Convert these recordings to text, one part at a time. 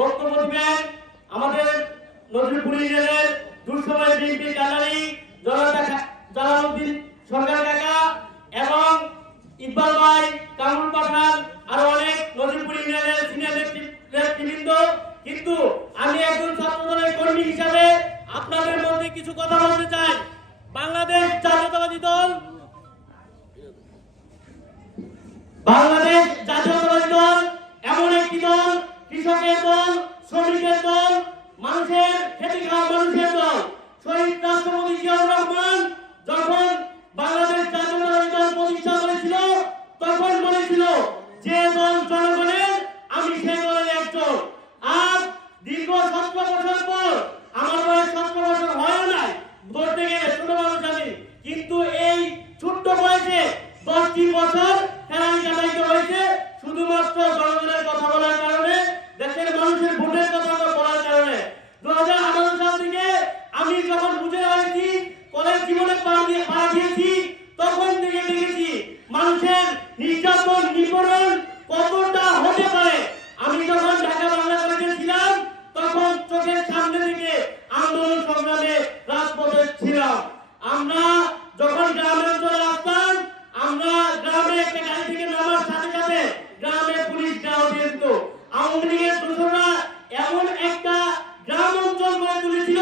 বক্তব্য দিবেন আমাদের নজরুলপুর ইউনিয়নের দুঃসময় বিএনপি কান্ডারি জালালউদ্দিন সরকার কাকা এবং ইকবাল ভাই, কামরুল পাঠান, আরো অনেক নজরুলপুর ইউনিয়নের সিনিয়র নেতৃবৃন্দ। কিন্তু আমি একজন ছাত্রদলের কর্মী হিসাবে আপনাদের মধ্যে কিছু কথা বলতে চাই। বাংলাদেশ জাতীয়তাবাদী দল এমন একটি দল, কৃষকের দল, শ্রমিকের দল, মানুষের খেটে খাওয়া মানুষের দল। শহীদ রাষ্ট্রপতি জিয়াউর রহমান যখন বাংলাদেশ জাতীয়তাবাদী দল প্রতিষ্ঠা করেছিল তখন বলেছিল যে দল জনগণের, আমি সেই দলের একজন। আজ দীর্ঘ 17 বছর পর, আমার বয়স 17 বছর হয় নাই, ধরতে গেলে ছোট মানুষ আমি, কিন্তু এই ছোট্ট বয়সে 10টি বছর ফেরানি কাটাইতে হয়েছে শুধুমাত্র জনগণের কথা বলার কারণে, দেশের মানুষের ভোটের কথা বলার কারণে। 2018 সাল থেকে আমি যখন বুঝে হয়েছি, কলেজ জীবনে পা দিয়েছি, তখন থেকে দেখেছি মানুষের নির্যাতন নিপীড়ন কতটা হতে পারে। আমি যখন ঢাকা বাংলা কলেজে ছিলাম তখন চোখের সামনে থেকে আন্দোলন সংগ্রামে রাজপথে ছিলাম। আমরা যখন গ্রামে অঞ্চলে আসতাম, আমরা গ্রামে একটা গাড়ি থেকে নামার সাথে সাথে গ্রামে পুলিশ গাও দিয়ে দিত। আওয়ামী লীগের দোসররা এমন একটা গ্রাম অঞ্চল গড়ে তুলেছিল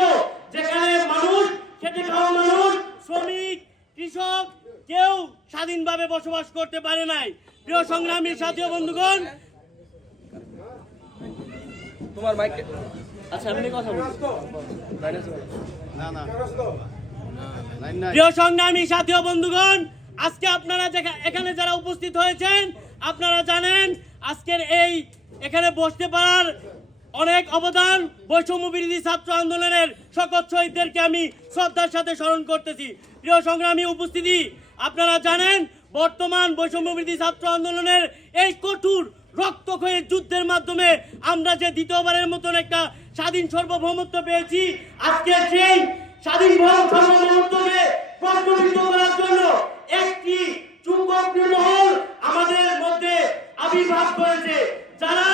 যেখানে মানুষ, খেটে খাওয়া মানুষ, শ্রমিক, কৃষক কেউ স্বাধীনভাবে বসবাস করতে পারে নাই। প্রিয় সংগ্রামী সাথী ও বন্ধুগণ, তোমার মাইক আচ্ছা আমি কথা বলছি। না প্রিয় সংগ্রামী সাথী ও বন্ধুগণ, আজকে আপনারা এখানে যারা উপস্থিত হয়েছেন, আপনারা জানেন আজকের এই এখানে বসতে পারার অনেক অবদান বৈষম্য বিরোধী ছাত্র আন্দোলনের শপথ শহীদদেরকে আমি শ্রদ্ধার সাথে স্মরণ করতেছি। প্রিয় সংগ্রামী উপস্থিতি, আপনারা জানেন বর্তমান বৈষম্য বিরোধী ছাত্র আন্দোলনের এই কঠোর রক্তক্ষয়ী যুদ্ধের মাধ্যমে আমরা যে দ্বিতীয়বারের মতন একটা স্বাধীন সার্বভৌমত্ব পেয়েছি, আজকে সেই স্বাধীন সার্বভৌমত্বকে প্রশ্নবিদ্ধ করার জন্য একটি চুম্বকীয় মহল আমাদের মধ্যে আবির্ভাব করেছে, যারা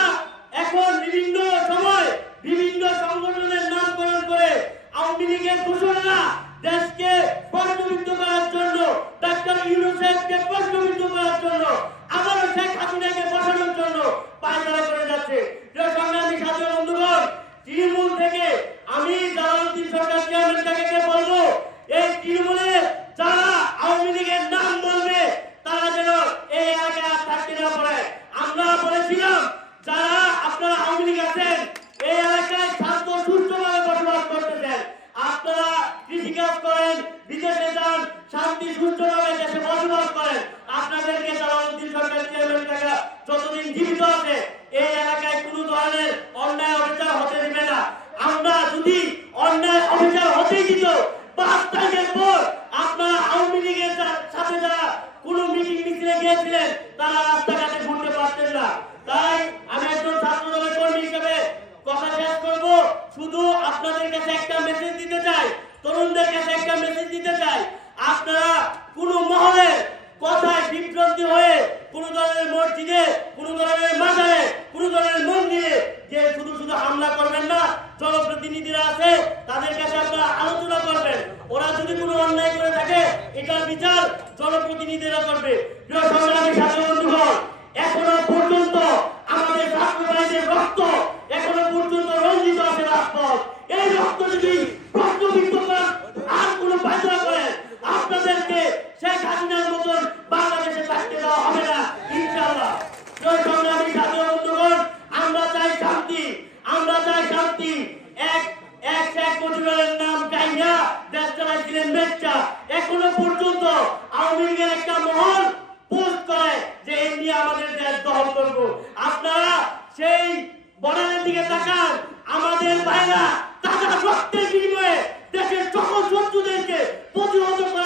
এখন বিভিন্ন সময় বিভিন্ন সংগঠনের নামকরণ করে আওয়ামী লীগের দোসররা দেশকে প্রশ্নবিদ্ধ করার জন্য, ডাক্তার ইউনূসকে প্রশ্নবিদ্ধ করার জন্য, আবারও শেখ হাসিনাকে বসানোর জন্য পায়তারা করে যাচ্ছে। প্রিয় সংগ্রামী সাথী বন্ধুগণ, তৃণমূল থেকে আমি জালালউদ্দিন সরকার চেয়ারম্যানকে বলবো, এই তৃণমূলে যারা আওয়ামী লীগের নাম বলবে তারা যেন এই এলাকায় আর থাকতে না পারে। আমরা বলেছিলাম যারা আপনারা আওয়ামী লীগ আছেন, এই এলাকায় শান্ত সুষ্ঠুভাবে বসবাস করতেছেন, আপনারা কৃষিকাজ করেন, বিদেশে যান, শান্তি সুষ্ঠুভাবে দেশে বসবাস করেন, আপনাদেরকে জালালউদ্দিন সরকার চেয়ারম্যান কাকা যতদিন জীবিত আছে এই এলাকায় কোনো ধরনের অন্যায় অবিচার হতে দিবে না। আমরা যদি অন্যায় অবিচার হতে দিত, 5 তারিখের পর আপনারা আওয়ামী লীগের সাথে যারা কোনো মিটিং মিছিলে গিয়েছিলেন তারা রাস্তাঘাটে ঘুরতে পারতেন না। তাই আমি একজন ছাত্র দলের কর্মী হিসেবে কথা শেষ করব, শুধু আপনাদের কাছে একটা মেসেজ দিতে চাই, তরুণদের কাছে একটা মেসেজ দিতে চাই, আপনারা কোনো মহলে কথায় বিভ্রান্তি হয়ে কোনো ধরনের মসজিদে, কোনো ধরনের মাজারে, কোনো ধরনের মন্দিরে যে শুধু শুধু হামলা করবেন না। জনপ্রতিনিধিরা আছে, তাদের কাছে আপনারা আলোচনা করবেন, ওরা যদি কোনো অন্যায় করে থাকে এটার বিচার জনপ্রতিনিধিরা করবে। প্রিয় সংগ্রামী সাথী বন্ধুগণ, এখনো পর্যন্ত আমাদের ছাত্র ভাইদের রক্ত এখনো পর্যন্ত রঞ্জিত আছে রাজপথ। এই রক্ত যদি প্রশ্নবিদ্ধ করার আর কোনো পায়তারা করেন, আপনাদেরকে শেখ হাসিনার মতন বাংলাদেশে থাকতে দেওয়া হবে না ইনশাআল্লাহ। প্রিয় সংগ্রামী সাথী বন্ধুগণ, আমরা চাই শান্তি, আমরা চাই শান্তি। এক মুজিবের নাম চাই না, দেশ চালাইছিলেন বেচ্চা। এখনো পর্যন্ত আওয়ামী লীগের একটা মহল পোস্ট করে যে ইন্ডিয়া আমাদের দেশ দখল করব। আপনারা সেই বর্ডারের দিকে তাকান, আমাদের ভাইরা তাদের রক্তের বিনিময়ে দেশের সকল শত্রুদেরকে প্রতিহত করার